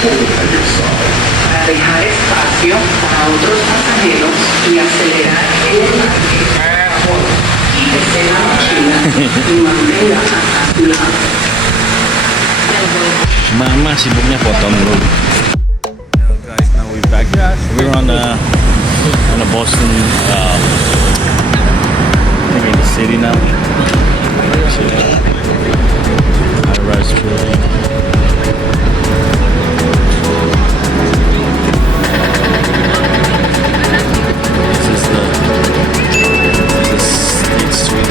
para dejar espacio para otros pasajeros y acelerar el embarque. Quítese la mochila y mantenga a su lado. Mama sibuknya potong bro. Guys, now we're back. We're on a Boston, I think in the city now. High-rise building. This is the State Street.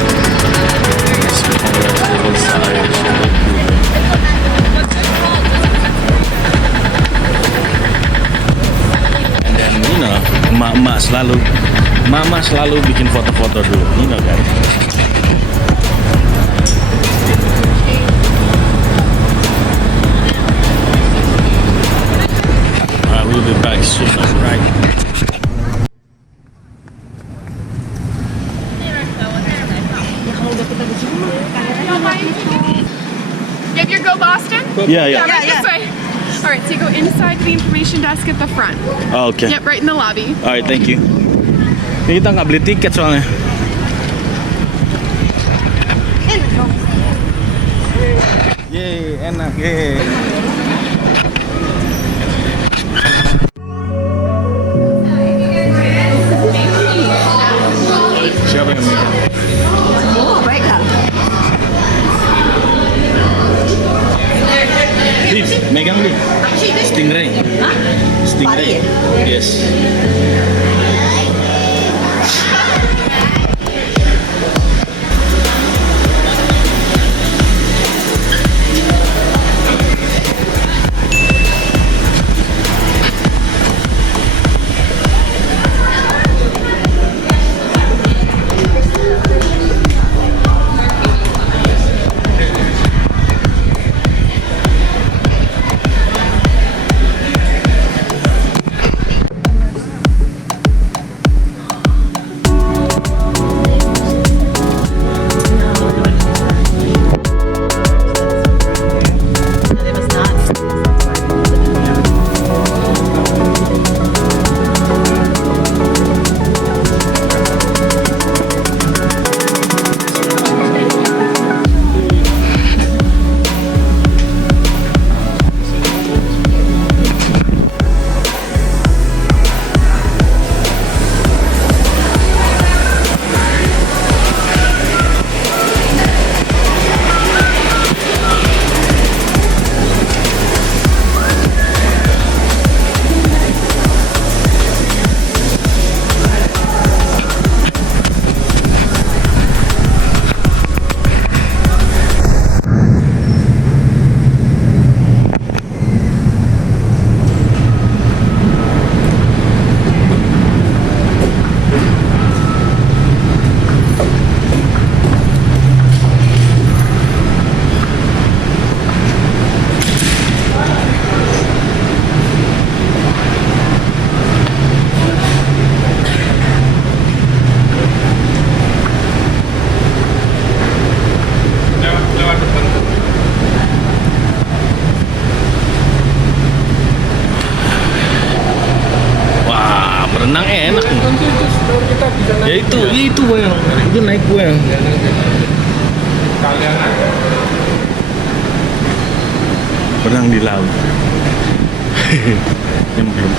So kind of inside. And then you know, mama selalu bikin foto-foto dulu, you know guys. We'll be back soon, alright? You have your Go Boston? Yeah. Right this way. All right, so you go inside the information desk at the front. Oh, okay. Yep, right in the lobby. Alright, thank you. Ini kita nggak beli tiket soalnya. Yeay, enak, yeay. Siapa yang megang? Oh, baiklah. Bip, megang Bip. Stingray. Hah? Stingray. Yes. Renang enak. Ya itu bayang. Itu naik bayang. Renang di laut. Yang belum.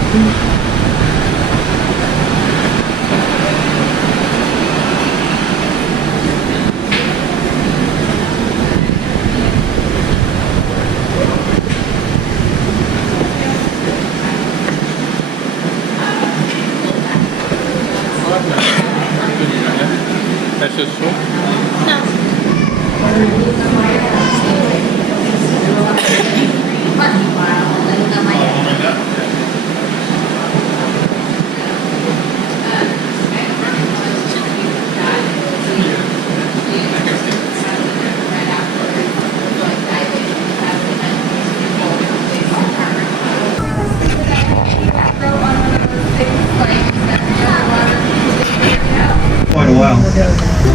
Quite a while.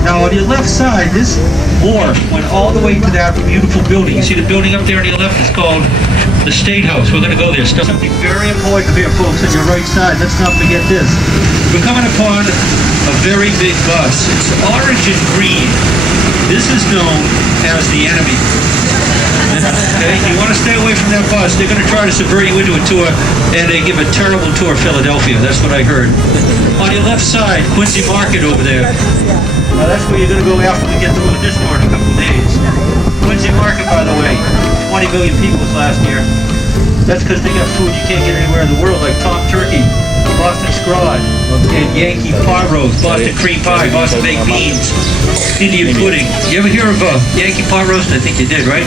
Now on your left side, this Or went all the way to that beautiful building. You see the building up there on your left? It's called the State House. We're going to go there. Something very important here, folks, on your right side. Let's not forget this. We're coming upon a very big bus. It's orange and green. This is known as the enemy. Okay, you want to stay away from that bus. They're going to try to subvert you into a tour, and they give a terrible tour of Philadelphia. That's what I heard. On your left side, Quincy Market over there. Now that's where you're going to go after we get through with this tour in a couple of days. Quincy Market, by the way, 20 million people last year. That's because they got food you can't get anywhere in the world, like Tom Turkey, Boston Scrod, and Yankee pot roast, Boston cream pie, Boston baked beans, Indian pudding. You ever hear of Yankee pot roast? I think you did, right?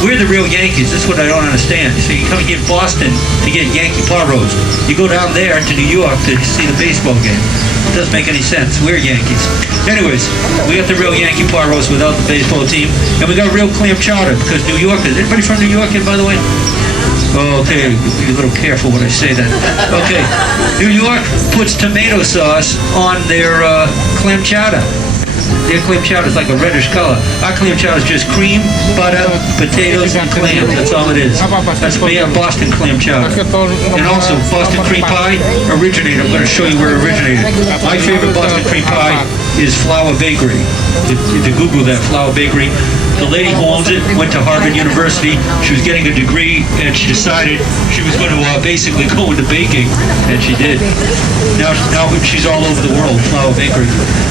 We're the real Yankees. That's what I don't understand. So you come here in Boston to get Yankee pot roast. You go down there to New York to see the baseball game. It doesn't make any sense. We're Yankees. Anyways, we got the real Yankee pot roast without the baseball team, and we got real clam chowder because New Yorkers. Anybody from New York here, by the way? Okay, be a little careful when I say that. Okay, New York puts tomato sauce on their clam chowder. Their clam chowder is like a reddish color. Our clam chowder is just cream, butter, potatoes, and clams. That's all it is. That's Boston clam chowder. And also, Boston cream pie originated. I'm going to show you where it originated. My favorite Boston cream pie is Flour Bakery. If you Google that, Flour Bakery. The lady who owns it went to Harvard University. She was getting a degree, and she decided she was going to basically go into baking, and she did. Now she's all over the world, Flour Bakery.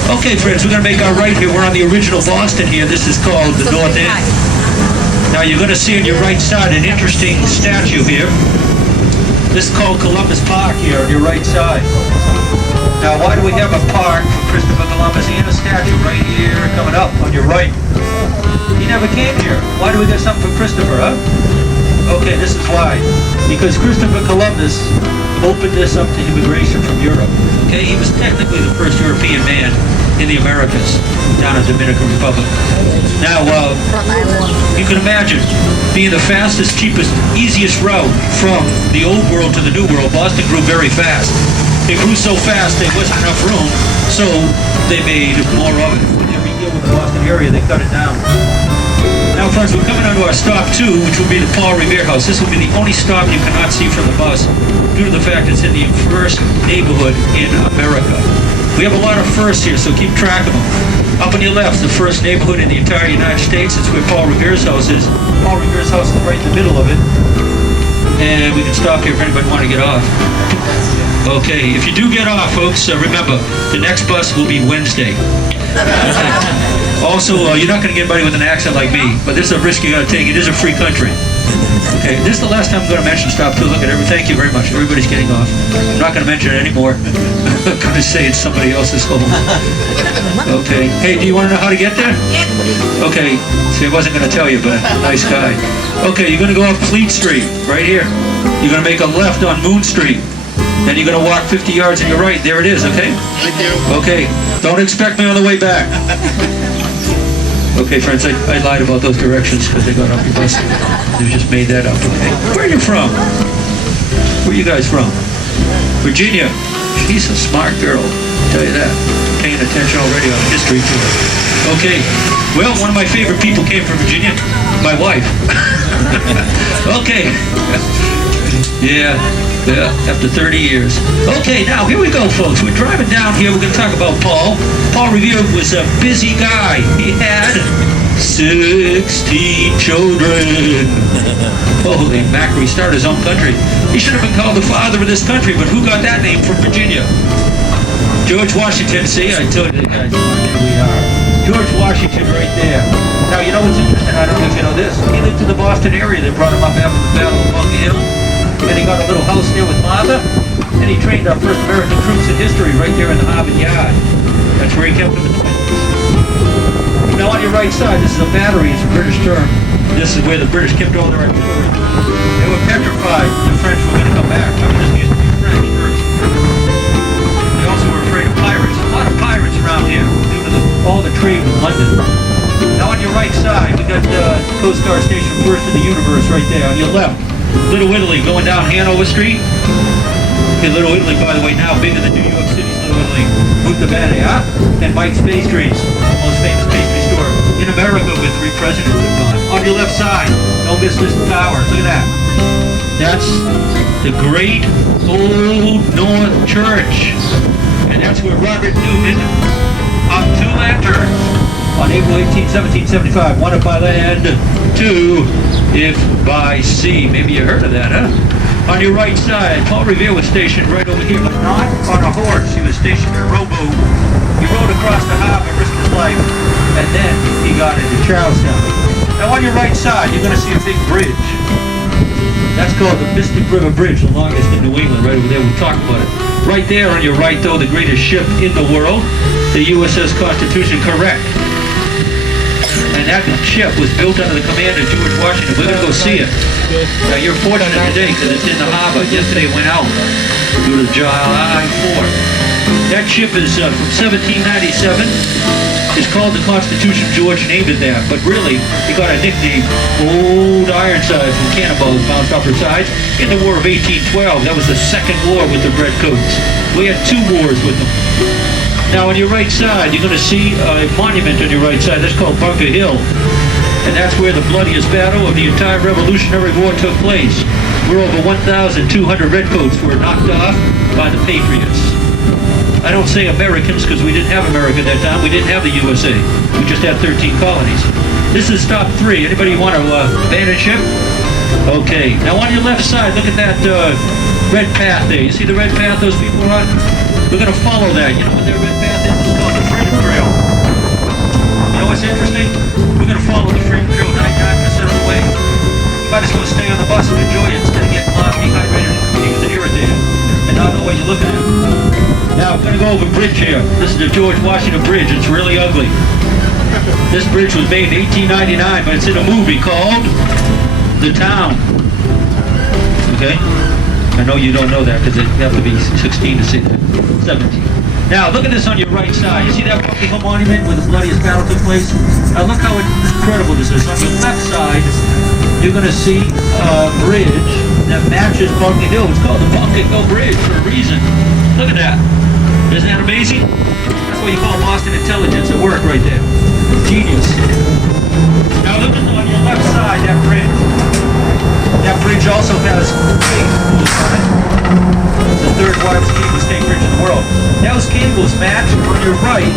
Okay, friends, we're going to make our right here. We're on the original Boston here. This is called the North End. Now you're going to see on your right side an interesting statue here. This is called Columbus Park here on your right side. Now why do we have a park for Christopher Columbus and a statue right here coming up on your right? He never came here. Why do we get something for Christopher, huh? Okay, this is why. Because Christopher Columbus opened this up to immigration from Europe. Okay, he was technically the first European man in the Americas, down in the Dominican Republic. Now, you can imagine being the fastest, cheapest, easiest route from the old world to the new world. Boston grew very fast. It grew so fast there wasn't enough room, so they made more of it. Every year with the Boston area, they cut it down. Now, friends, we're coming on to our stop 2, which will be the Paul Revere House. This will be the only stop you cannot see from the bus due to the fact it's in the first neighborhood in America. We have a lot of firsts here, so keep track of them. Up on your left, the first neighborhood in the entire United States. It's where Paul Revere's house is. Paul Revere's house is right in the middle of it. And we can stop here if anybody want to get off. Okay, if you do get off, folks, remember, the next bus will be Wednesday. Also, you're not going to get anybody with an accent like me, but this is a risk you got to take. It is a free country. Okay, this is the last time I'm going to mention stop 2. Look at everything. Thank you very much. Everybody's getting off. I'm not going to mention it anymore. I'm going to say it's somebody else's home. Okay. Hey, do you want to know how to get there? Okay. See, I wasn't going to tell you, but nice guy. Okay, you're going to go up Fleet Street, right here. You're going to make a left on Moon Street. Then you're going to walk 50 yards on your right. There it is, okay? Thank you. Okay. Don't expect me on the way back. Okay, friends, I lied about those directions because they got off your bus. They just made that up, okay? Where are you from? Where are you guys from? Virginia. She's a smart girl, I'll tell you that. Paying attention already on the history tour. Okay, well, one of my favorite people came from Virginia. My wife. Okay. Yeah, after 30 years. Okay, now here we go, folks. We're driving down here. We're going to talk about Paul. Paul Revere was a busy guy. He had 16 children. Holy mackerel, he started his own country. He should have been called the father of this country, but who got that name from Virginia? George Washington. See, I told you guys, there we are. George Washington right there. Now, you know what's interesting? I don't know if you know this. He lived in the Boston area. They brought him up after the Battle of Bunker Hill. And he got a little house there with Martha, and he trained our first American troops in history right there in the Harvard Yard. That's where he kept them in the winter. Now on your right side, this is a battery, it's a British term. This is where the British kept all their artillery. They were petrified the French were going to come back. I mean, this used to be French first. They also were afraid of pirates. A lot of pirates around here due to all the trade with London. Now on your right side, we got Coast Guard Station First in the Universe right there. On your left, Little Italy going down Hanover Street. Okay, Little Italy, by the way, now bigger than New York City's Little Italy. Punta Bene, huh? And Mike's Pastries, the most famous pastry store in America where 3 presidents have gone. On your left side, don't miss this tower. Look at that. That's the Great Old North Church. And that's where Robert Newman up to lantern on April 18, 1775. 1 if by land, 2 if by sea. Maybe you heard of that, huh? On your right side, Paul Revere was stationed right over here, but not on a horse. He was stationed in a rowboat. He rode across the harbor, risked his life, and then he got into Charlestown. Now on your right side, you're going to see a big bridge. That's called the Mystic River Bridge, the longest in New England, right over there. We'll talk about it. Right there on your right, though, the greatest ship in the world, the USS Constitution, correct. And that ship was built under the command of George Washington. We're going to go see it. Now, you're fortunate today because it's in the harbor. Yesterday it went out due to the July 4th. That ship is from 1797. It's called the Constitution. George named it that. But really, he got a nickname, Old Ironside, from cannonballs bounced off her sides. In the War of 1812, that was the second war with the Redcoats. We had 2 wars with them. Now on your right side, you're going to see a monument on your right side. That's called Bunker Hill. And that's where the bloodiest battle of the entire Revolutionary War took place. Where over 1,200 Redcoats were knocked off by the Patriots. I don't say Americans because we didn't have America at that time. We didn't have the USA. We just had 13 colonies. This is stop 3. Anybody want to abandon ship? Okay. Now on your left side, look at that red path there. You see the red path those people are on? We're going to follow that. You know what their red path is? It's called the Freedom Trail. You know what's interesting? We're going to follow the Freedom Trail 99% of the way. You might as well stay on the bus and enjoy it instead of getting lost, dehydrated, and confused and irritated and not know what you're looking at. Now, I'm going to go over a bridge here. This is the George Washington Bridge. It's really ugly. This bridge was made in 1899, but it's in a movie called The Town. Okay? I know you don't know that because you have to be 16 to see that. 17. Now, look at this on your right side. You see that Bunker Hill Monument where the bloodiest battle took place? Now, look how incredible this is. On your left side, you're going to see a bridge that matches Bunker Hill. It's called the Bunker Hill Bridge for a reason. Look at that. Isn't that amazing? That's what you call Boston intelligence at work right there. Genius. Now, look at on your left side, that bridge. That bridge also has cables on it. It's the 3rd widest cable staying bridge in the world. Those cables match on your right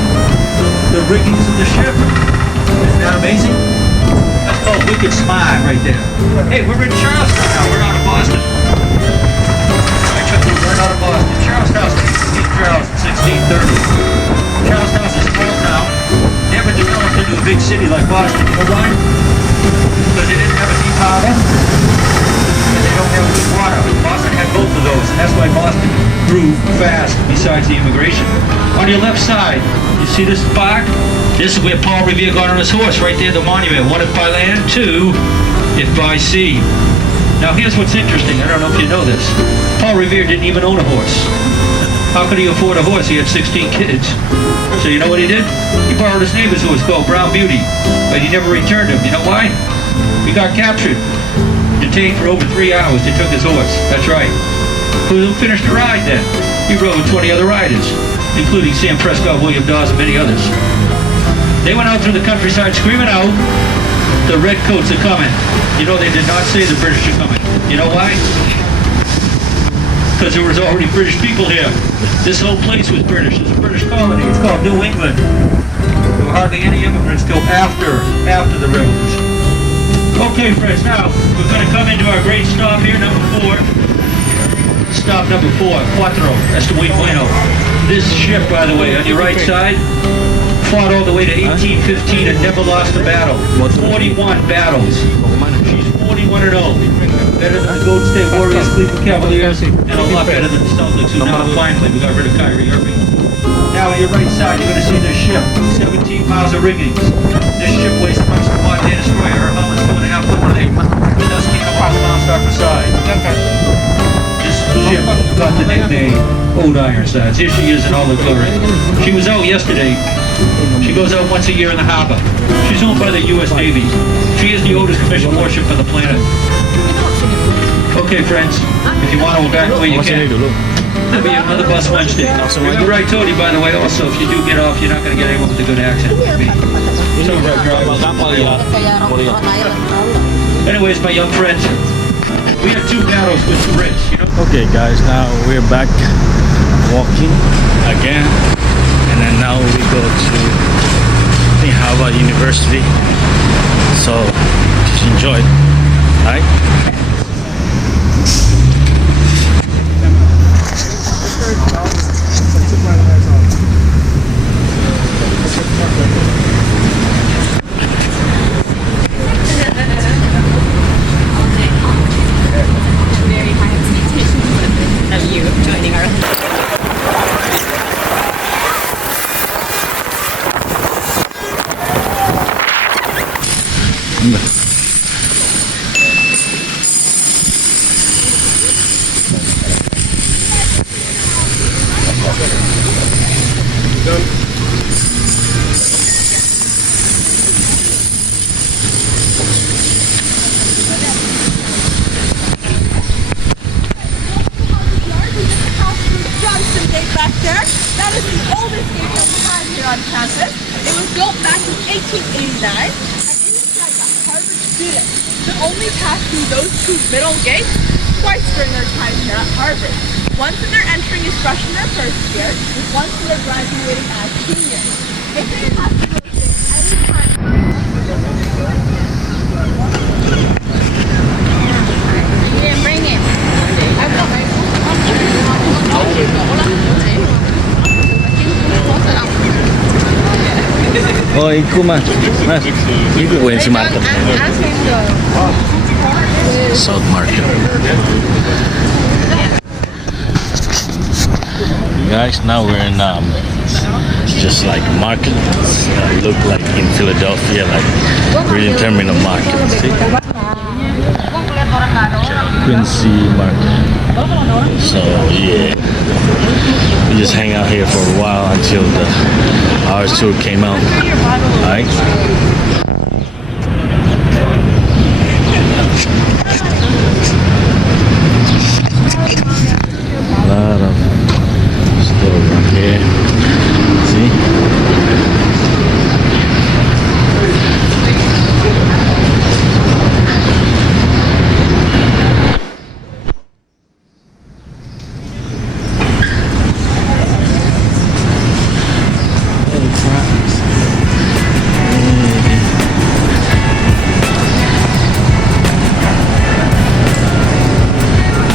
the riggings of the ship. Isn't that amazing? That's called Wicked Smile right there. Hey, we're in Charlestown now. We're out of Boston. We're out of Boston. Charlestown's Charles in 1630. Charlestown's a small town. Never developed into a big city like Boston. You know why? Because they didn't have a deep harbor. And they don't have good water. Boston had both of those, and that's why Boston grew fast besides the immigration. On your left side, you see this park? This is where Paul Revere got on his horse, right there, the monument. 1 if by land, 2 if by sea. Now here's what's interesting, I don't know if you know this. Paul Revere didn't even own a horse. How could he afford a horse? He had 16 kids. So you know what he did? He borrowed his neighbor's horse called Brown Beauty, but he never returned him. You know why? He got captured. Detained for over 3 hours. They took his horse. That's right. Who finished the ride then? He rode with 20 other riders, including Sam Prescott, William Dawes, and many others. They went out through the countryside screaming out, "The Redcoats are coming." You know, they did not say the British are coming. You know why? Because there was already British people here. This whole place was British. It's a British colony. It's called New England. There were hardly any immigrants till after the Revolution. Okay, friends, now we're going to come into our great stop here, number 4. Stop number 4, Cuatro. That's the muy bueno. This ship, by the way, on your right side, fought all the way to 1815 and never lost a battle. 41 battles. She's 41-0. Better than the Golden State Warriors, Cleveland Cavaliers, and a lot better than the Celtics, who now finally we got rid of Kyrie Irving. Now on your right side, you're going to see this ship, 17 miles of rigging. This ship weighs as much as a modern-day destroyer. Her hull is 2.5 foot thick, with us cannonballs bounced off her side. This ship got the nickname Old Ironsides. Here she is in all her glory. She was out yesterday. She goes out once a year in the harbor. She's owned by the U.S. Navy. She is the oldest commissioned warship on the planet. Okay, friends, if you want to evacuate, you can. There'll be another bus Wednesday. Remember I told you, by the way, also, if you do get off, you're not going to get anyone with a good accent like me. Anyways, my young friends, we have 2 battles with the Brits, you know? Okay guys, now we're back walking again, and then now we go to the Harvard University, so just enjoy it, right? Very high expectations of you joining our Johnson Gate back there. That is the oldest gate that we have here on campus. It was built back in 1889, and inside got Harvard students to only pass through those 2 middle gates twice during their time here at Harvard. Once when they're entering is fresh in their first year, and once when they're graduating as seniors. If they pass through those gates anytime. Bring it. I've got my Oh, iku mas, iku quincymarket. South Market. Guys, now we're in just like market. Look like in Philadelphia, like really terminal market. See? Quincy Market. So yeah, we just hang out here for a while until our tour came out. Alright. A lot of stuff around here. See?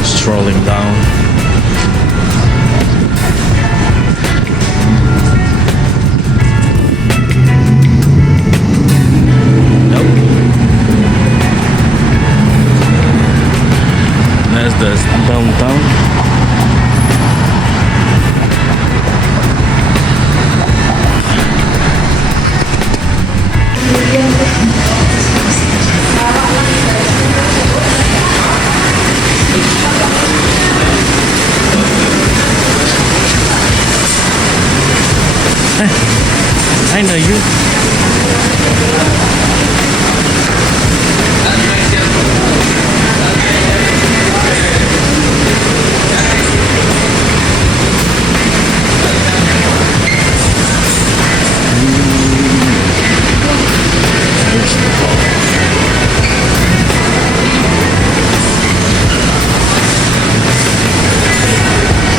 Strolling down. Nope. That's the downtown. I know you.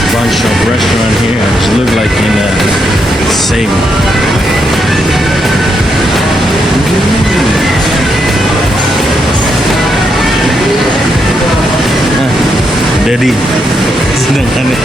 Bunch of restaurant here. It look like in a same. Daddy sedang aneh.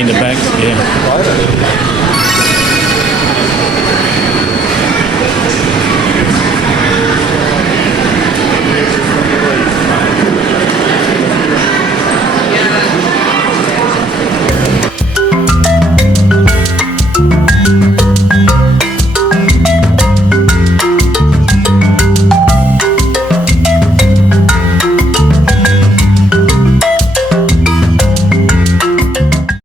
in the back. Yeah.